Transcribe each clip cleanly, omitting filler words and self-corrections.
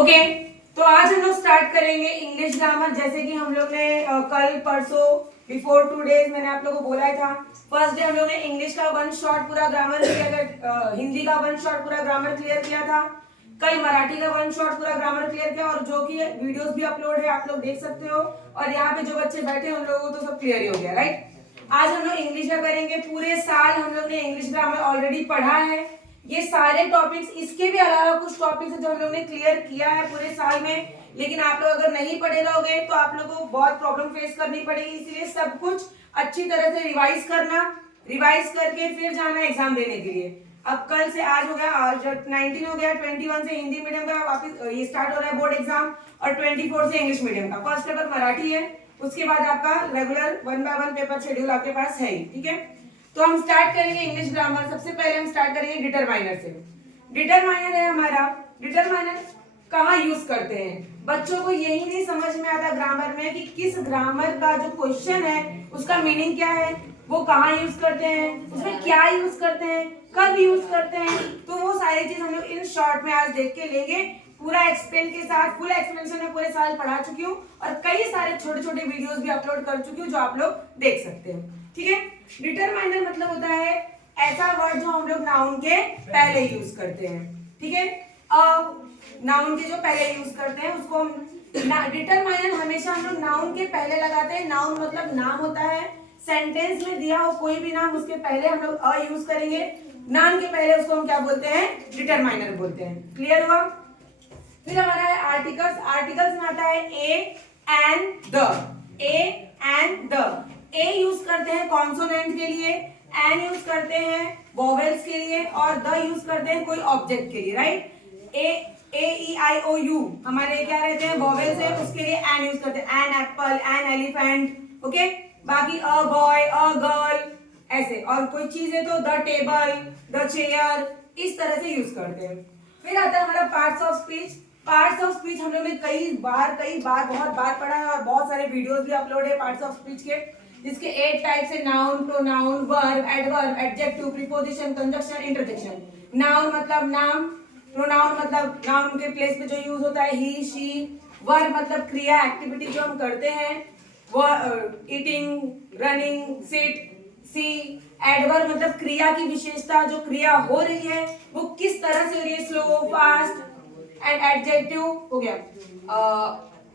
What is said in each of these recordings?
Okay तो आज हम लोग स्टार्ट करेंगे इंग्लिश ग्रामर। जैसे कि हम लोग ने कल परसों बिफोर 2 डेज मैंने आप लोगों को बोला था। फर्स्ट डे हम लोग ने इंग्लिश का वन शॉट पूरा ग्रामर क्लियर, हिंदी का वन शॉट पूरा ग्रामर क्लियर किया था। कल मराठी का वन शॉट पूरा ग्रामर क्लियर किया और जो कि वीडियोस भी अपलोड है, आप लोग देख सकते हो। और यहाँ पे जो बच्चे बैठे हैं उन लोगों को तो सब क्लियर ही हो गया, राइट। आज हम लोग इंग्लिश का करेंगे। पूरे साल हम लोग ने इंग्लिश ग्रामर ऑलरेडी पढ़ा है। ये सारे टॉपिक्स, इसके भी अलावा कुछ टॉपिक्स जो हम लोग ने क्लियर किया है पूरे साल में, लेकिन आप लोग अगर नहीं पढ़े रहोगे तो आप लोगों को बहुत प्रॉब्लम फेस करनी पड़ेगी। इसलिए सब कुछ अच्छी तरह से रिवाइज करना, रिवाइज करके फिर जाना एग्जाम देने के लिए। अब कल से आज हो गया, आज 19 हो गया, 21 से हिंदी मीडियम का वापस ये स्टार्ट हो रहा है बोर्ड एग्जाम और 24 से इंग्लिश मीडियम का। फर्स्ट पेपर मराठी है, उसके बाद आपका रेगुलर 1 बाय 1 पेपर शेड्यूल आपके पास है ही, ठीक है। तो हम स्टार्ट करेंगे इंग्लिश ग्रामर। सबसे पहले हम स्टार्ट करेंगे डिटरमाइनर से। डिटरमाइनर है हमारा, डिटरमाइनर कहाँ यूज करते हैं। बच्चों को यही नहीं समझ में आता ग्रामर में कि किस ग्रामर का जो क्वेश्चन है उसका मीनिंग क्या है, वो कहाँ यूज करते हैं, उसमें क्या यूज करते हैं, कब यूज करते हैं। तो वो सारी चीज हम लोग इन शॉर्ट में आज देख के लेंगे, पूरा एक्सप्लेन के साथ। फुल एक्सप्लेनेशन में पूरे साल पढ़ा चुकी हूँ और कई सारे छोटे छोटे वीडियोस भी अपलोड कर चुकी हूँ जो आप लोग देख सकते हैं, ठीक है। डिटरमाइनर मतलब होता है ऐसा वर्ड जो हम लोग नाउन के पहले यूज करते हैं, ठीक है। नाउन के जो पहले यूज करते हैं उसको हम डिटरमाइनर हमेशा हम लोग नाउन के पहले लगाते हैं। नाउन मतलब नाम होता है। सेंटेंस में दिया हो कोई भी नाम, उसके पहले हम लोग अ यूज करेंगे। नाम के पहले उसको हम क्या बोलते हैं, डिटरमाइनर बोलते हैं। क्लियर हुआ। फिर हमारा है आर्टिकल्स। आर्टिकल्स में आता है A and the. A and the. A use करते हैं कॉन्सोनेंट के लिए, एन यूज करते हैं वोवेल्स के लिए और द यूज करते हैं कोई ऑब्जेक्ट के लिए, right. A E I O you हमारे क्या रहते हैं, वोवेल्स है, उसके लिए एन यूज करते हैं। An apple, an elephant, okay. बाकी अ बॉय, अ गर्ल ऐसे। और कोई चीज है तो द टेबल, द चेयर, इस तरह से यूज करते हैं। फिर आता है हमारा parts of speech. Parts of speech हम लोग ने कई बार बहुत बार पढ़ा है और बहुत सारे वीडियोस भी अपलोड है पार्ट्स ऑफ स्पीच के, जिसके 8 टाइप्स है। Noun, pronoun, verb, adverb, adjective, preposition, conjunction, interjection. Noun मतलब नाम, प्रोनाउन मतलब नाउन के प्लेस पे जो यूज होता है ही, शी। वर्ब मतलब क्रिया, एक्टिविटी जो हम करते हैं, वो ईटिंग, रनिंग, सिट, सी। एडवर्ब मतलब क्रिया की विशेषता, जो क्रिया हो रही है वो किस तरह से हो रही है, स्लो, फास्ट। एंड एडजेक्टिव हो गया,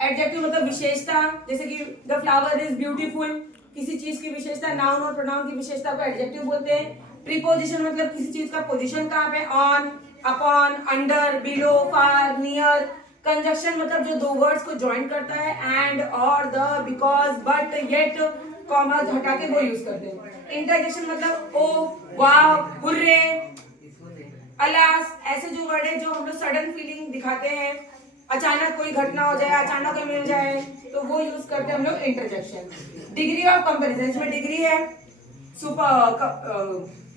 एडजेक्टिव मतलब विशेषता, जैसे कि द फ्लावर इज ब्यूटीफुल, किसी चीज की विशेषता। नाउन और प्रोनाउन की विशेषता को एडजेक्टिव बोलते हैं। प्रीपोजिशन मतलब किसी चीज का पोजीशन कहाँ पे, on, upon, under, below, far, near. Conjunction मतलब जो दो वर्ड्स को ज्वाइन करता है, एंड, और, the, because, but, yet, comma हटा के वो यूज करते हैं। इंटरजेक्शन मतलब ओ, वाव, हुर्रे, अलास, ऐसे जो वर्ड है जो हम लोग सडन फीलिंग दिखाते हैं, अचानक कोई घटना हो जाए, अचानक कोई मिल जाए, तो वो यूज करते हैं हम लोग इंटरजेक्शन। डिग्री ऑफ कंपैरिजन, इसमें डिग्री है,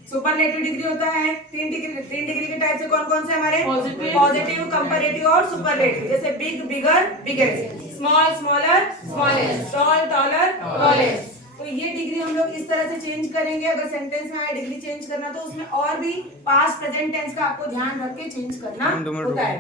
सुपरलेटिव डिग्री होता है। 3 डिग्री के टाइप से कौन कौन से हमारे, पॉजिटिव, कंपैरेटिव और सुपरलेटिव। जैसे big, bigger, biggest, small, smaller, smallest, tall, taller, tallest. तो ये डिग्री हम लोग इस तरह से चेंज करेंगे। अगर सेंटेंस में आए डिग्री चेंज करना तो उसमें और भी पास्ट प्रेजेंट टेंस का आपको ध्यान रख के चेंज करना होता है।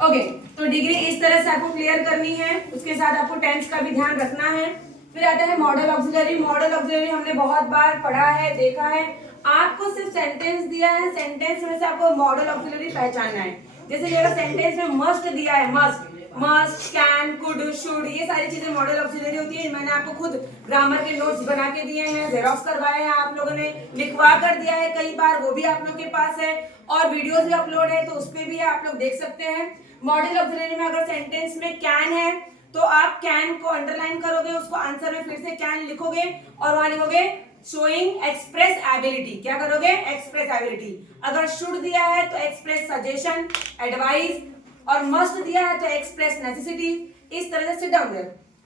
ओके, तो डिग्री इस तरह से आपको क्लियर करनी है, उसके साथ आपको टेंस का भी ध्यान रखना है। फिर आता है मॉडल ऑक्सिलरी। मॉडल ऑक्सिलरी हमने बहुत बार पढ़ा है, देखा है। आपको सिर्फ सेंटेंस दिया है, सेंटेंस में से आपको मॉडल ऑक्सिलरी पहचानना है। जैसे अगर सेंटेंस में मस्ट दिया है, must, must, can, could, should, ये सारी चीजें मॉडल ऑक्सिलरी होती है। मैंने आपको खुद ग्रामर के नोट्स बना के दिए हैं, जेरोक्स करवाए हैं, आप लोगों ने लिखवा कर दिया है कई बार, वो भी आप लोग के पास है और वीडियोस भी अपलोड है, तो उस पे भी आप लोग देख सकते हैं। मॉडल ऑक्सिलरी में अगर सेंटेंस में कैन है तो आप कैन को अंडरलाइन करोगे, उसको आंसर में फिर से कैन लिखोगे और वहां लिखोगे शोइंग एक्सप्रेस एबिलिटी। क्या करोगे, एक्सप्रेस एबिलिटी। अगर शुड दिया है तो एक्सप्रेस सजेशन, एडवाइस, और मस्ट दिया है तो एक्सप्रेस नेसेसिटी। इस तरह से सिट डाउन देयर।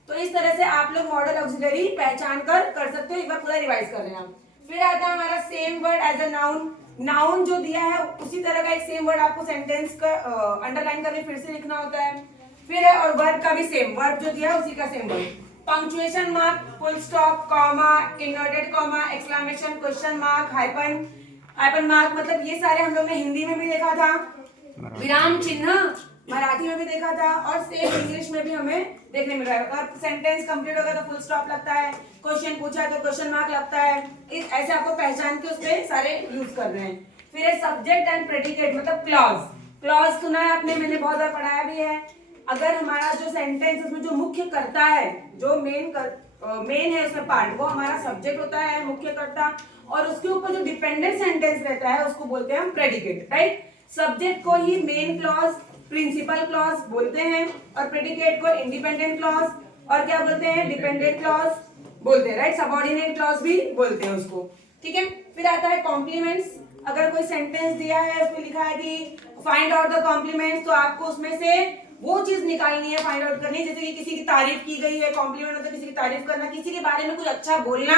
तो इस तरह से आप लोग मॉडल ऑक्सिलरी पहचान कर सकते हो। एक बार पूरा रिवाइज कर लेना। फिर आता है हमारा same word as a noun. Noun जो दिया है उसी तरह का एक सेम वर्ड आपको सेंटेंस का अंडरलाइन करके फिर से लिखना होता है। फिर है और वर्ब का भी सेम, वर्ब जो दिया है उसी का same word. Punctuation mark, full stop, comma, inverted comma, exclamation, question mark, hyphen mark, मतलब ये सारे हम लोग ने हिंदी में भी देखा था। विराम चिन्ह, मराठी में भी देखा था और सेम इंग्लिश में भी हमें देखने मिल रहा है। अगर सेंटेंस कंप्लीट होगा तो फुल स्टॉप लगता है, क्वेश्चन पूछा है तो क्वेश्चन मार्क लगता है, ऐसे आपको पहचान के उसपे सारे यूज कर रहे हैं। फिर है सब्जेक्ट एंड प्रेडिकेट मतलब क्लॉज। क्लॉज सुना है आपने, मैंने बहुत बार पढ़ाया भी है। अगर हमारा जो सेंटेंस उसमें जो मुख्य करता है, जो मेन है उसमें पार्ट, वो हमारा सब्जेक्ट होता है मुख्य करता, और उसके ऊपर जो डिपेंडेंट सेंटेंस रहता है उसको बोलते हैं हम प्रेडिकेट, राइट। सब्जेक्ट को ही मेन क्लॉज, प्रिंसिपल क्लॉज बोलते हैं, और प्रेडिकेट को इंडिपेंडेंट क्लॉज और क्या बोलते हैं, डिपेंडेंट क्लॉज बोलते हैं, राइट। सबऑर्डिनेट क्लॉज भी बोलते हैं उसको, ठीक है। फिर आता है कॉम्प्लीमेंट्स। अगर कोई सेंटेंस दिया है उसमें लिखा है कि फाइंड आउट द कॉम्प्लीमेंट्स, तो आपको उसमें से वो चीज निकालनी है, फाइंड आउट करनी है। जैसे कि किसी की तारीफ की गई है, कॉम्प्लीमेंट होता है किसी की तारीफ करना, किसी के बारे में कुछ अच्छा बोलना,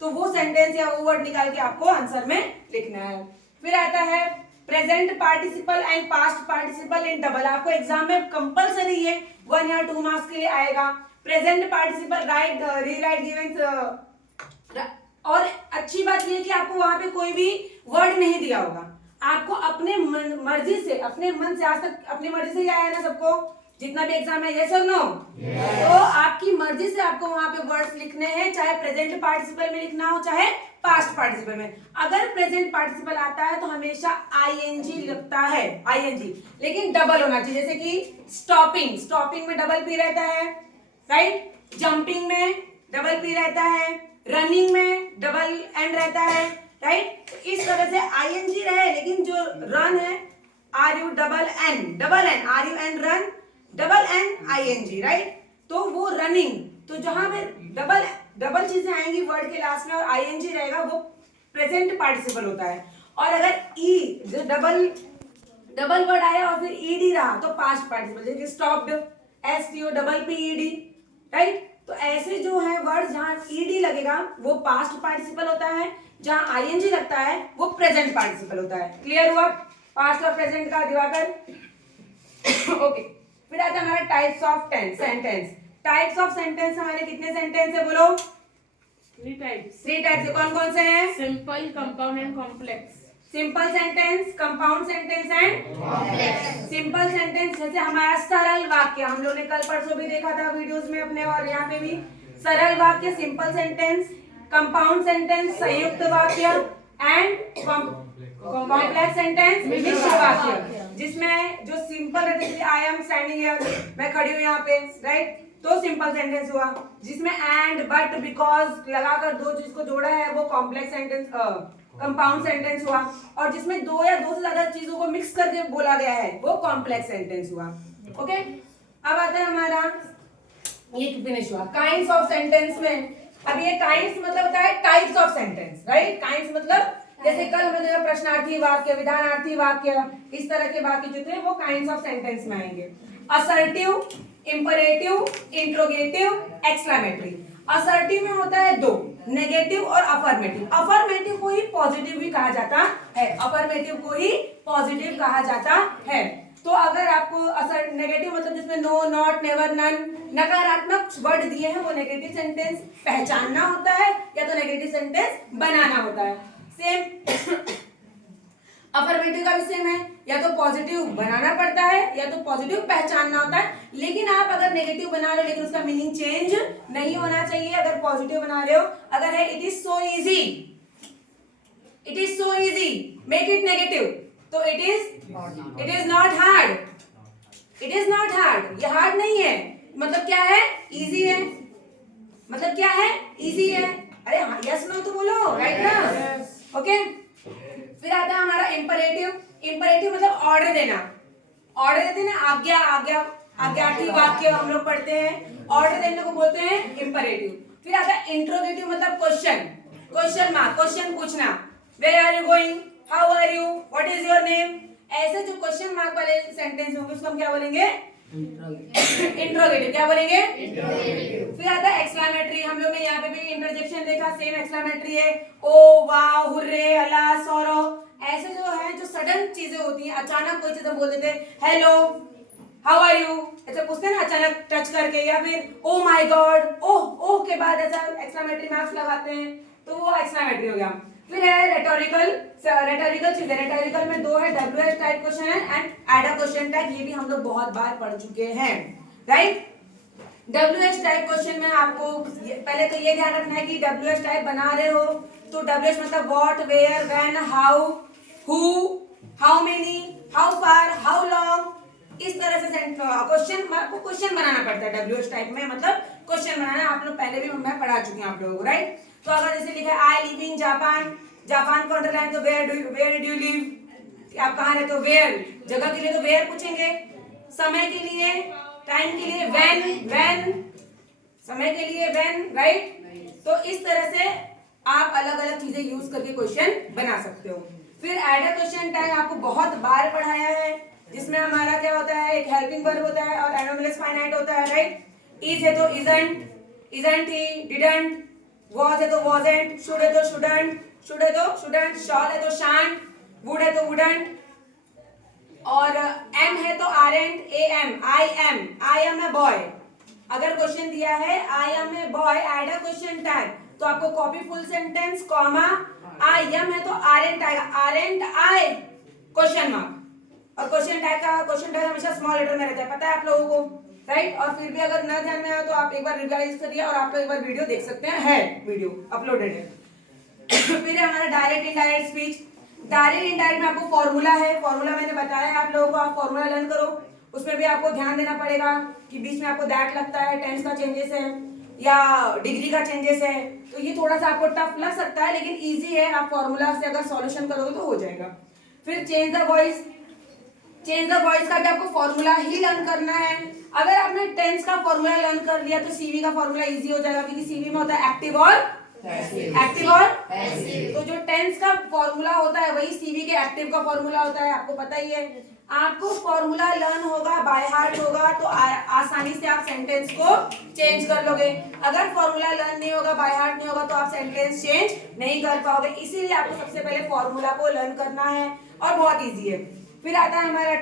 तो वो सेंटेंस या वो वर्ड निकाल के आपको आंसर में लिखना है। फिर आता है present participle and past participle in double. आपको एग्जाम में कंपलसरी है 1 या 2 मार्क्स के लिए आएगा। Present participle right, rewrite given. और अच्छी बात ये है कि आपको वहां पे कोई भी वर्ड नहीं दिया होगा, आपको अपने मर्जी से, अपने मन से, आज तक अपनी मर्जी से ही आया है ना सबको, जितना भी एग्जाम है, यस और नो? तो आपकी मर्जी से आपको वहां पे वर्ड्स लिखने हैं, चाहे प्रेजेंट पार्टिसिपल में लिखना हो चाहे पास्ट पार्टिसिपल में। अगर प्रेजेंट पार्टिसिपल आता है तो हमेशा आईएनजी लगता है, आईएनजी, लेकिन डबल होना चाहिए। जैसे कि स्टॉपिंग, स्टॉपिंग में डबल पी रहता है, राइट। जंपिंग में डबल पी रहता है, रनिंग में डबल एन रहता है, राइट। इस तरह से आईएनजी रहे, लेकिन जो रन है R U double N R U N run double N ING, right. तो वो रनिंग, तो जहां पे डबल चीजें आएंगी वर्ड के लास्ट में और आईएनजी रहेगा, वो प्रेजेंट पार्टिसिपल होता है। और अगर ई जो डबल वर्ड आया और फिर ईडी रहा तो पास्ट पार्टिसिपल, जैसे stopped, STO double PED, right. तो ऐसे जो है वर्ड जहां ईडी लगेगा वो पास्ट पार्टिसिपल होता है, जहां आईएनजी लगता है वो प्रेजेंट पार्टिसिपल होता है। क्लियर हुआ पास्ट और प्रेजेंट का दिवाकर? ओके। फिर आता है हमारा types of sentence. Types of sentence हमारे कितने सेंटेंस है बोलो? 3 टाइप्स। 3 टाइप्स है, कौन कौन से हैं? Simple, compound and complex. Simple sentence, compound sentence and complex. Simple sentence जैसे हमारा सरल वाक्य, हम लोग ने कल परसों भी देखा था वीडियोस में अपने, और यहाँ पे भी सरल वाक्य सिंपल सेंटेंस, कंपाउंड सेंटेंस संयुक्त वाक्य, एंड कॉम्प्लेक्स सेंटेंस मिश्र वाक्य। जिसमें जो सिंपल रहते हैं, आई एम स्टैंडिंग हियर, मैं खड़ी हूँ यहाँ पे, राइट, तो सिंपल सेंटेंस हुआ। जिसमें एंड, बट, बिकॉज लगाकर दो चीज को जोड़ा है वो कॉम्प्लेक्स सेंटेंस, कंपाउंड सेंटेंस हुआ। और जिसमें दो या दो से ज्यादा चीजों को मिक्स करके बोला गया है वो कॉम्प्लेक्स सेंटेंस हुआ। ओके, अब आता है हमारा, ये फिनिश हुआ काइंड्स ऑफ सेंटेंस में। अब ये काइंड्स मतलब होता है types of sentence, right. Kinds मतलब जैसे कल हमने देखा प्रश्नार्थी वाक्य, विधानार्थी वाक्य, इस तरह के वाक्य जो थे वो काइंड्स ऑफ सेंटेंस में आएंगे। Assertive, imperative, interrogative, exclamatory. Assertive में होता है दो, नेगेटिव और अफर्मेटिव। अफर्मेटिव को ही पॉजिटिव भी कहा जाता है, अफर्मेटिव को ही पॉजिटिव कहा जाता है। तो अगर आपको असर नेगेटिव मतलब जिसमें नो, नॉट, नेवर, नन, नकारात्मक वर्ड दिए हैं वो नेगेटिव सेंटेंस पहचानना होता है या तो नेगेटिव सेंटेंस बनाना होता है। सेम अफर्मेटिव का भी सेम है, या तो पॉजिटिव बनाना पड़ता है या तो पॉजिटिव पहचानना होता है। लेकिन आप अगर नेगेटिव बना रहे हो लेकिन उसका मीनिंग चेंज नहीं होना चाहिए। अगर पॉजिटिव बना रहे हो, अगर है it is so easy, it is so easy, make it negative, तो it is not hard, it is not hard, ये हार्ड नहीं है, मतलब क्या है, इजी है, मतलब क्या है, इजी है। अरे यस नो तो बोलो, राइट ना? ओके। फिर आता है हमारा इंपरेटिव। इंपरेटिव मतलब ऑर्डर देना, ऑर्डर देते हैं ना, आज्ञा, आज्ञार्थी वाक्य हम लोग पढ़ते हैं, ऑर्डर देने को बोलते हैं इंपरेटिव। फिर आता है इंट्रोगेटिव मतलब क्वेश्चन, क्वेश्चन मार्क, क्वेश्चन पूछना, where are you going, how are you, what is your name, ऐसे जो क्वेश्चन मार्क वाले सेंटेंस होंगे उसको हम क्या बोलेंगे, इंट्रोगेटिव। क्या बोलेंगे, इंट्रोगेटिव। फिर आता है एक्सक्लेमेटरी। हम लोग ने यहाँ पे भी इंटरजेक्शन देखा, सेम एक्सक्लेमेटरी है, ओ, वाह, हुर्रे, अला, सौरव, ऐसे जो है जो सडन चीजें होती हैं, अचानक कोई चीज बोल देते हैं, हेलो, हाउ आर यू, ऐसा पूछते हैं ना अचानक टच करके, या फिर ओ माय गॉड, ओह के बाद ऐसा एक्सक्लेमेटरी मार्क्स लगाते हैं, तो वो एक्सक्लेमेटरी हो गया। फिर है रेटोरिकल चीजें। रेटोरिकल में दो है, WH टाइप क्वेश्चन है and add a question tag. ये भी हम लोग बहुत बार पढ़ चुके हैं, राइट। WH टाइप क्वेश्चन में आपको पहले तो ये ध्यान रखना है कि WH टाइप बना रहे हो तो WH मतलब what, where, when, how, who, how many, how far, how long, इस तरह से क्वेश्चन आपको क्वेश्चन बनाना पड़ता है WH टाइप में, मतलब क्वेश्चन बनाना। आप लोग पहले भी मैं पढ़ा चुकी हूँ आप लोगों को, राइट। तो अगर जैसे लिखा है I live in Japan, Japan को अंडरलाइन, तो वेयर डू यू लिव, आप कहाँ रहते हो, वेयर, जगह के लिए तो वेयर पूछेंगे, समय के लिए, टाइम के लिए व्हेन, समय के लिए व्हेन, राइट। तो इस तरह से आप अलग अलग चीजें यूज करके क्वेश्चन बना सकते हो। फिर एड अ क्वेश्चन टैग आपको बहुत बार पढ़ाया है, जिसमें हमारा क्या होता है, एक हेल्पिंग वर्ब होता है और एनोनिमस फाइनाइट होता है, राइट। इज है तो इजंट ही, डिडंट, वॉज है तो वॉजेंट, शुड है तो शुडंट, शॉल है तो शांट, वुड है तो वुडंट, और एम है तो aren't, I am a boy. अगर क्वेश्चन दिया है I am a boy, add a question tag, तो आपको copy full sentence comma I am है तो आरेंट आएगा, आरेंट आई क्वेश्चन मार्क, और क्वेश्चन टैग हमेशा स्मॉल लेटर में रहता है, पता है आप लोगों को, राइट। और फिर भी अगर न ध्यान में आए तो आप एक बार रिवाइज करिए और आप लोग एक बार वीडियो देख सकते हैं, है वीडियो अपलोडेड है। फिर है हमारा direct indirect speech. Direct indirect में आपको फॉर्मूला है, फॉर्मूला मैंने बताया आप लोगों को, आप फॉर्मूला लर्न करो। उसमें भी आपको ध्यान देना पड़ेगा कि बीच में आपको दैट लगता है, टेंस का चेंजेस है या डिग्री का चेंजेस है, तो ये थोड़ा सा आपको टफ लग सकता है लेकिन इजी है, आप फॉर्मूला से अगर सॉल्यूशन करोगे तो हो जाएगा। फिर चेंज द वॉइस का भी आपको फॉर्मूला ही लर्न करना है। अगर आपने टेंस का फॉर्मूला लर्न कर लिया तो सीवी का फॉर्मूला इजी हो जाएगा, क्योंकि सीवी में होता है एक्टिव और पैसिव। तो जो टेंस का फॉर्मूला होता है वही सीवी के एक्टिव का फॉर्मूला होता है, आपको पता ही है। आपको फॉर्मूला लर्न होगा, बाय हार्ट होगा, तो आसानी से आप सेंटेंस को चेंज कर लोगे। अगर फॉर्मूला लर्न नहीं होगा, बाय हार्ट नहीं होगा, तो आप सेंटेंस चेंज नहीं कर पाओगे। इसीलिए आपको सबसे पहले फॉर्मूला को लर्न करना है और बहुत इजी है। फिर आता है हमारा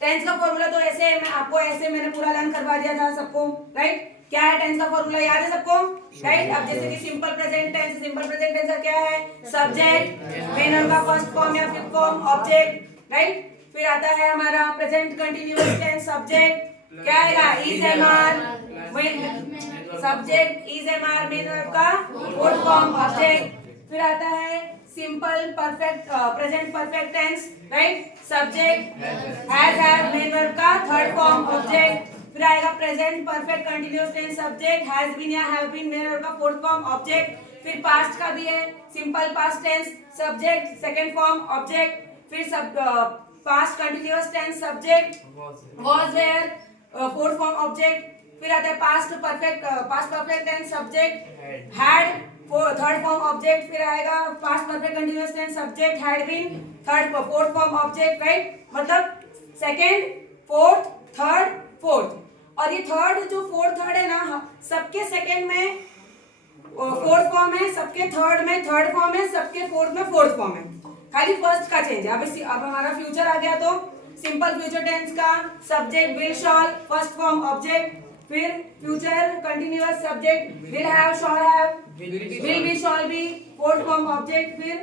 टेंस का फॉर्मूला, तो ऐसे मैंने पूरा लर्न करवा दिया था सबको, राइट। क्या है टेंस का फॉर्मूला, याद है सबको, राइट। अब जैसे कि सिंपल प्रेजेंट टेंस का क्या है, सब्जेक्ट, मेन वर्ब का फर्स्ट फॉर्म या फिफ्थ फॉर्म, ऑब्जेक्ट, राइट। फिर आता है हमारा प्रेजेंट कंटीन्यूअस टेंस, सब्जेक्ट क्या आएगा, is am are, subject is am are, main verb का फोर्थ फॉर्म, ऑब्जेक्ट। फिर आता है simple present perfect tense, right, subject has have, main verb का थर्ड फॉर्म, ऑब्जेक्ट। फिर आएगा present perfect continuous tense, subject has been या have been, main verb का fourth form, object. फिर पास्ट का भी है, simple past tense, subject second form, object. फिर past continuous tense, subject was where, fourth form, object. फिर आता है past perfect tense, subject had, third form, object. फिर आएगा past perfect continuous tense, subject had been, fourth form, object, right. मतलब second, fourth, third, fourth. और ये third जो fourth third है ना, सबके सेकंड में फोर्थ फॉर्म है, सबके थर्ड में थर्ड फॉर्म है, सबके फोर्थ में फोर्थ फॉर्म है, खाली फर्स्ट का चेंज है। अब हमारा फ्यूचर आ गया, तो सिंपल फ्यूचर टेंस का subject will shall, first form, object. फिर future continuous, subject will have, shall have, will be, shall be, fourth form, object. फिर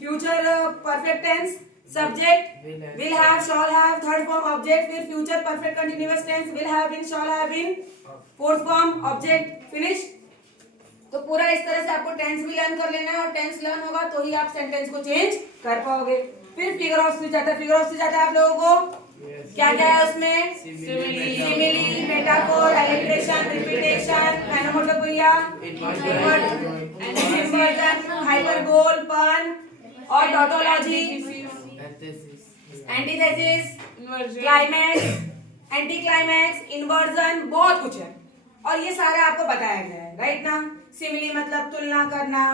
future perfect tense, subject will have, shall have, third form, object. फिर future perfect continuous tense, will have been, shall have been, fourth form, object, finish. तो पूरा इस तरह से आपको tense भी learn कर लेना है, और टेंस लर्न होगा तो ही आप सेंटेंस को चेंज कर पाओगे। फिर फिगर ऑफ स्पीच आता है। फिगर ऑफ स्पीच आता है आप लोगों को क्या क्या है उसमें, simile, metaphor, alliteration, repetition, onomatopoeia, inversion, hyperbole, pun और tautology, antithesis, climax, anticlimax, inversion, बहुत कुछ है और ये सारा आपको बताया गया है, राइट ना। सिमिली मतलब तुलना करना,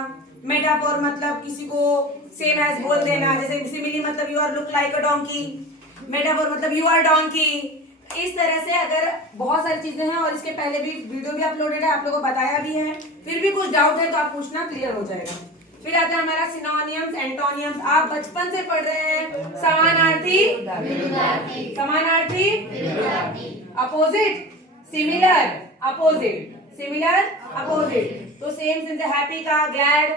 मेटाफोर मतलब किसी को सेम एज बोल देना, जैसे सिमिली मतलब you are look like a donkey, metaphor मतलब यू आर डोंकी। इस तरह से अगर बहुत सारी चीजें हैं और इसके पहले भी वीडियो भी अपलोडेड है, आप लोगों को बताया भी है। फिर भी कुछ डाउट है तो आप पूछना, क्लियर हो जाएगा। फिर आता है हमारा सिनोनियम्स, एंटोनियम्स। आप बचपन से पढ़ रहे हैं, समानार्थी, समानार्थी, opposite, similar, opposite, similar, opposite. तो सेम सेंस हैप्पी का ग्लैड,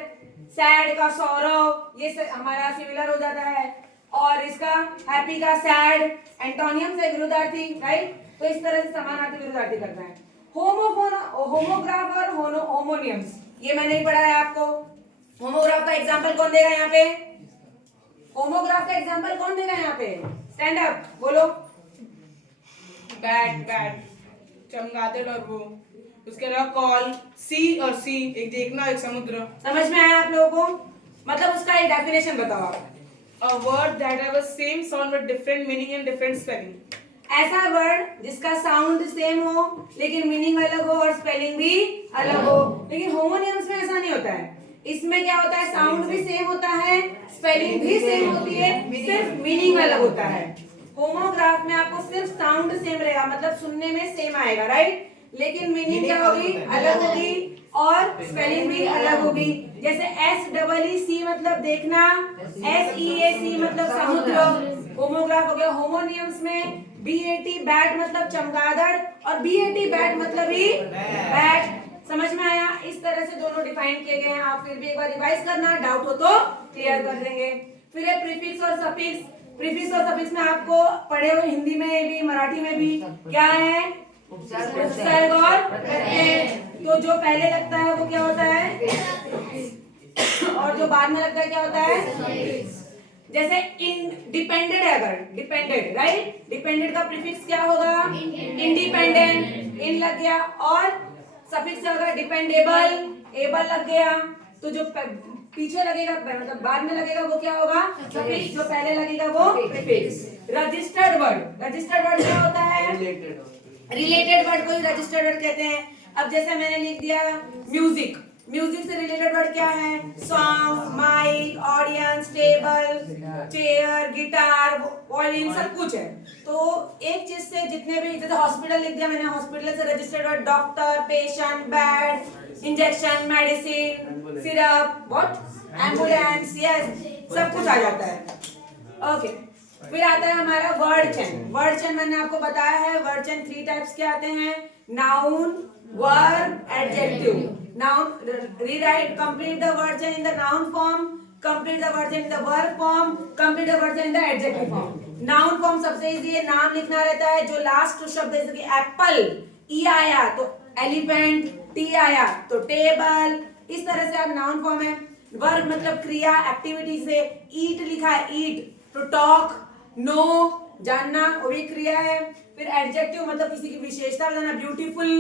सैड का सौरव, ये हमारा सिमिलर हो जाता है। और इसका हैप्पी का सैड, एंटोनियम से विरुद्धार्थी, राइट। तो इस तरह से समानार्थी विरुद्धार्थी करना है। होमोग्राफ और होमोनियम्स, ये मैंने ही पढ़ा है आपको। होमोग्राफ का एग्जांपल कौन देगा यहाँ पे? होमोग्राफ का एग्जांपल कौन देगा यहाँ पे? स्टैंड अप, बोलो। बैट बैट चमगादड़ और वो, उसके अलावा कॉल, सी और सी, एक देखना एक समुद्र। समझ में आया आप लोगों को? मतलब उसका एक डेफिनेशन बताओ आप। A word that have a same sound but different meaning and different spelling. ऐसा वर्ड जिसका साउंड सेम हो लेकिन मीनिंग अलग हो और स्पेलिंग भी अलग हो। लेकिन होमोनियम्स में ऐसा नहीं होता है। इसमें क्या होता है, साउंड भी सेम होता है, स्पेलिंग भी सेम होती है, सिर्फ मीनिंग अलग होता है। होमोग्राफ में आपको सिर्फ साउंड सेम रहेगा, मतलब सुनने में सेम आएगा, राइट, लेकिन मीनिंग क्या होगी, अलग होगी और स्पेलिंग भी अलग होगी। जैसे SEEC मतलब देखना, SEAC मतलब समुद्र, होमोग्राफ हो गया। होमोनियम्स में BAT बैट मतलब चमगादड़ और BAT बैट मतलब ही बैट। समझ में आया? इस तरह से दोनों डिफाइन किए गए हैं। आप फिर भी एक बार रिवाइज करना, डाउट हो तो क्लियर कर देंगे। फिर है प्रीफिक्स और सफिक्स। प्रीफिक्स और सफिक्स में आपको पढ़े हुए हिंदी में भी मराठी में भी क्या है, उपसर्ग और प्रत्यय। तो जो पहले लगता है वो क्या होता है और जो बाद में लगता है क्या होता है। जैसे इन डिपेंडेंट है, अगर डिपेंडेंट, राइट, डिपेंडेंट का प्रीफिक्स क्या होगा, इंडिपेंडेंट, इन लग गया। और सफिक्स अगर डिपेंडेबल, एबल लग गया, तो जो पीछे लगेगा मतलब बाद में लगेगा वो क्या होगा, सफिक्स। जो पहले लगेगा वो prefix. Registered word, registered word क्या होता है, रिलेटेड वर्ड को ही रजिस्टर्ड वर्ड कहते हैं। अब जैसे मैंने लिख दिया म्यूजिक, म्यूजिक से रिलेटेड वर्ड क्या है, song, mic, audience, table, chair, guitar, volume, सब कुछ है। तो एक चीज से जितने भी, जैसे हॉस्पिटल लिख दिया मैंने, हॉस्पिटल से registered word doctor, patient, bed, injection, medicine, syrup, what, ambulance, yes, सब कुछ आ जाता है। ओके, फिर आता है हमारा वर्ड चेन। वर्ड चेन मैंने आपको बताया है, वर्ड चेन 3 टाइप्स के आते हैं, noun, verb, adjective. Noun, rewrite, complete the word chain in the noun form, complete the word chain in the verb form, complete the word chain in the adjective form. Noun form सबसे easy है, नाम लिखना रहता है। जो last शब्द जैसे कि एप्पल, ई आया तो एलिफेंट, टी आया तो टेबल, इस तरह से आप नाउन फॉर्म है। वर्ब मतलब क्रिया, एक्टिविटी से, ईट लिखा है, ईट, टू टॉक, नो, जानना, वो भी क्रिया है। फिर एडजेक्टिव मतलब किसी की विशेषता बताना, ब्यूटीफुल,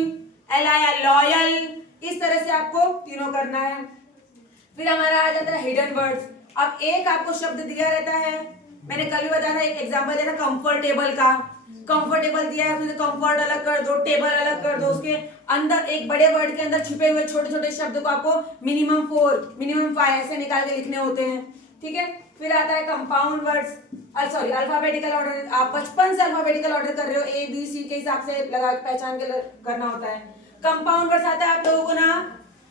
एल आया लॉयल, इस तरह से आपको तीनों करना है। फिर हमारा आ जाता है हिडन वर्ड्स। अब एक आपको शब्द दिया रहता है, मैंने कल भी बताया था, एक एग्जांपल दिया था कंफर्टेबल का। कंफर्टेबल दिया है, उसमें कंफर्ट अलग कर दो, टेबल अलग कर दो, उसके अंदर एक बड़े वर्ड के अंदर छुपे हुए छोटे छोटे शब्द को आपको मिनिमम 4, मिनिमम 5 ऐसे निकाल के लिखने होते हैं, ठीक है। फिर आता है compound words, sorry alphabetical order. आप बचपन से अल्फाबेटिकल ऑर्डर कर रहे हो, ABC के हिसाब से लगा पहचान के करना होता है। कंपाउंड वर्ड्स आता है आप लोगों को ना,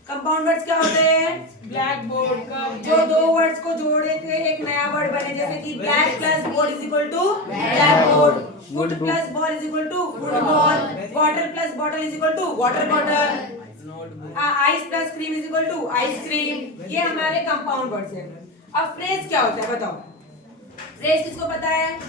कंपाउंड वर्ड्स क्या होते हैं, ब्लैक बोर्ड का, जो दो वर्ड्स को जोड़े थे एक नया वर्ड बने, जैसे कि black plus board is equal to blackboard, foot plus ball is equal to football, water plus bottle is equal to water bottle, ice plus cream is equal to ice cream. ये हमारे compound words हैं। अब phrase क्या होता है बताओ, phrase किसको पता है?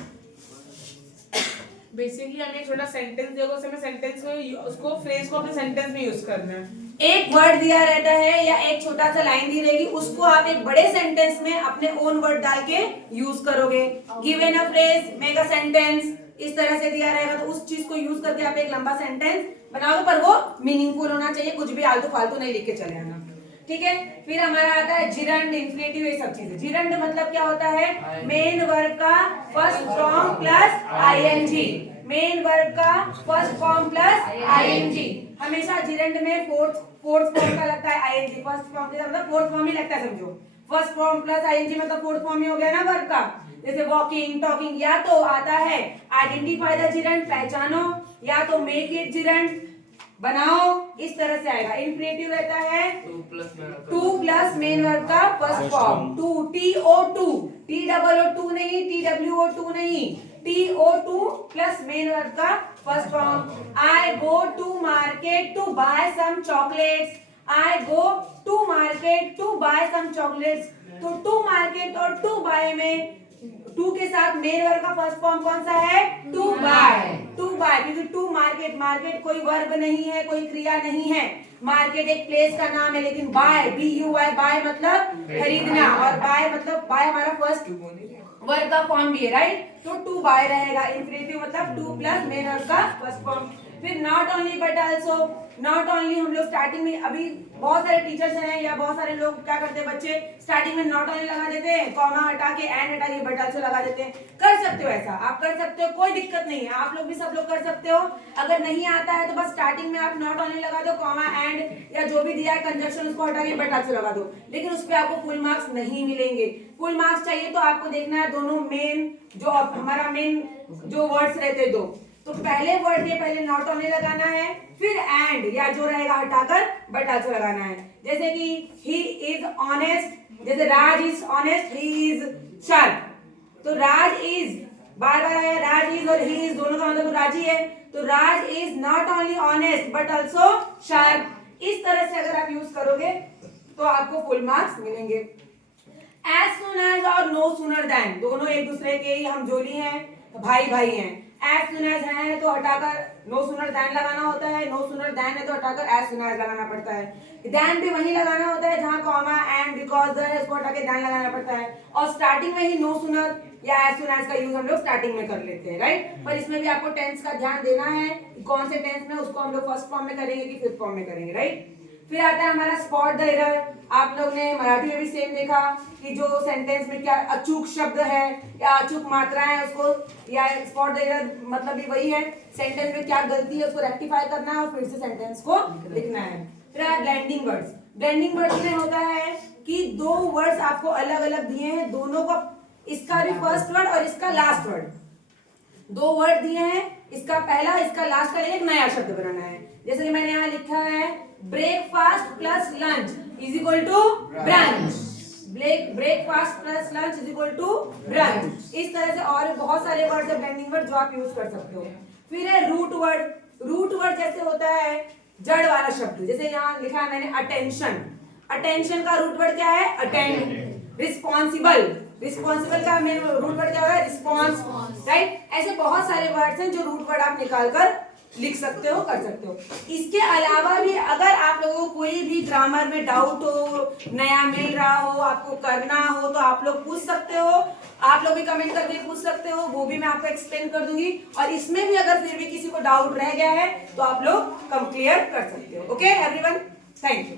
बेसिकली हमें एक छोटा सेंटेंस देगा, उसमें सेंटेंस में उसको फ्रेज को अपने सेंटेंस में यूज करना है। एक वर्ड दिया रहता है या एक छोटा सा लाइन दी रहेगी, उसको आप एक बड़े सेंटेंस में अपने ओन वर्ड डाल के यूज करोगे। Given a phrase, make a sentence, इस तरह से दिया रहेगा तो उस चीज को यूज करके आप एक लंबा सेंटेंस बनाओगे, पर वो मीनिंगफुल होना चाहिए, कुछ भी आलतू फालतू नहीं लिख के चले आना, ठीक है। फिर हमारा आता है जिरंड, इन्फिनेटिव, ये सब चीजें। जिरंड मतलब क्या होता है, मेन वर्ब का first form plus ING, main verb का फर्स्ट फॉर्म प्लस आईएनजी। हमेशा जिरंड में फोर्थ फॉर्म का लगता है आईएनजी, फर्स्ट फॉर्म का मतलब फोर्थ फॉर्म ही लगता है, समझो। फर्स्ट फॉर्म प्लस आईएनजी मतलब फोर्थ फॉर्म ही हो गया ना वर्ब का। जैसे वॉकिंग, टॉकिंग, या तो आता है आइडेंटिफाई द जिरंड, पहचानो, या तो मेक इट जिरंड, बनाओ, इस तरह से आएगा। इन्फिनेटिव रहता है 2 प्लस मेन वर्ब का फर्स्ट फॉर्म, 2, TO2, TOO नहीं, TWO2 नहीं, TO2 प्लस मेन वर्ब का first form. I go to market to buy some chocolates, I go to market to buy some chocolates. तो to market और to buy में to के साथ main verb का first form कौन सा है? To buy. टू बाय, क्योंकि टू मार्केट, मार्केट कोई वर्ब नहीं है, कोई क्रिया नहीं है, मार्केट एक प्लेस का नाम है। लेकिन बाय, BUY, बाय मतलब खरीदना, और बाय मतलब बाय हमारा फर्स्ट वर्ब का फॉर्म भी है, राइट? तो टू बाय रहेगा। इंफिनिटिव मतलब टू प्लस मेन वर्ब का फर्स्ट फॉर्म। फिर not only but also, not only हम लोग स्टार्टिंग में, अभी बहुत सारे टीचर्स हैं या बहुत सारे लोग क्या करते हैं बच्चे, स्टार्टिंग में नॉट ओनली लगा देते हैं, कॉमा हटा के एंड हटा के बट आल्सो लगा देते हैं। कर सकते हो ऐसा, आप कर सकते हो, कोई दिक्कत नहीं है, आप लोग भी सब लोग कर सकते हो। अगर नहीं आता है तो बस स्टार्टिंग में आप नॉट ओनली लगा दो, कॉमा एंड या जो भी दिया है कंजक्शन उसको हटा के बट आल्सो लगा दो, लेकिन उस पर आपको फुल मार्क्स नहीं मिलेंगे। फुल मार्क्स चाहिए तो आपको देखना है दोनों मेन जो हमारा मेन जो वर्ड्स रहते दो, तो पहले वर्ड के पहले नॉट ओनली लगाना है, फिर एंड या जो रहेगा हटाकर बट आल्सो लगाना है। जैसे कि ही इज ऑनेस्ट, जैसे Raj is honest, he is sharp. तो राज इज बार बार आया, राज इज और ही इज दोनों का मतलब राजी है, तो Raj is not only honest but also sharp. इस तरह से अगर आप यूज करोगे तो आपको फुल मार्क्स मिलेंगे। As soon as or no sooner than, दोनों एक दूसरे के ही हम जोली हैं, भाई भाई हैं। एज सुन एज है तो हटाकर नो सुनर देन लगाना होता है, नो सुनर देन है तो हटाकर एज सुन एज लगाना पड़ता है। देन भी वही लगाना होता है जहां कॉमा एंड बिकॉज द है उसको हटा के देन लगाना पड़ता है, और स्टार्टिंग में ही नो सुनर या एज सुन एज का यूज हम लोग स्टार्टिंग में कर लेते हैं, राइट? पर इसमें भी आपको टेंस का ध्यान देना है, कौन से टेंस में उसको हम लोग फर्स्ट फॉर्म में करेंगे कि फिफ्थ फॉर्म में करेंगे, राइट? फिर आता है हमारा स्पॉट द एरर। आप लोग ने मराठी में भी सेम देखा कि जो सेंटेंस में क्या अचूक शब्द है या अचूक मात्रा है उसको, या स्पॉट द एरर मतलब भी वही है, सेंटेंस में क्या गलती है उसको रेक्टिफाई करना है और फिर से सेंटेंस को लिखना है। फिर है ब्लेंडिंग वर्ड्स। ब्लेंडिंग वर्ड्स में होता है कि दो वर्ड्स आपको अलग अलग दिए हैं, दोनों का, इसका भी फर्स्ट वर्ड और इसका लास्ट वर्ड, दो वर्ड दिए हैं, इसका पहला इसका लास्ट का एक नया शब्द बनाना है। जैसे कि मैंने यहाँ लिखा है breakfast plus lunch is equal to brunch, breakfast plus lunch is equal to brunch. इस तरह से और बहुत सारे वर्ड्स है ब्लेंडिंग वर्ड जो आप यूज कर सकते हो। फिर है रूट वर्ड। रूट वर्ड जैसे होता है जड़ वाला शब्द, जैसे यहाँ लिखा है मैंने अटेंशन, अटेंशन का रूट वर्ड क्या है? अटेंड। रिस्पॉन्सिबल, रिस्पॉन्सिबल का मेन रूट वर्ड क्या है? Response, right? ऐसे बहुत सारे वर्ड्स हैं जो रूट वर्ड आप निकाल कर लिख सकते हो, कर सकते हो। इसके अलावा भी अगर आप लोगों को कोई भी ग्रामर में डाउट हो, नया मिल रहा हो, आपको करना हो, तो आप लोग पूछ सकते हो, आप लोग भी कमेंट करके पूछ सकते हो, वो भी मैं आपको एक्सप्लेन कर दूंगी। और इसमें भी अगर फिर भी किसी को डाउट रह गया है तो आप लोग कम क्लियर कर सकते हो। Okay everyone, thank you.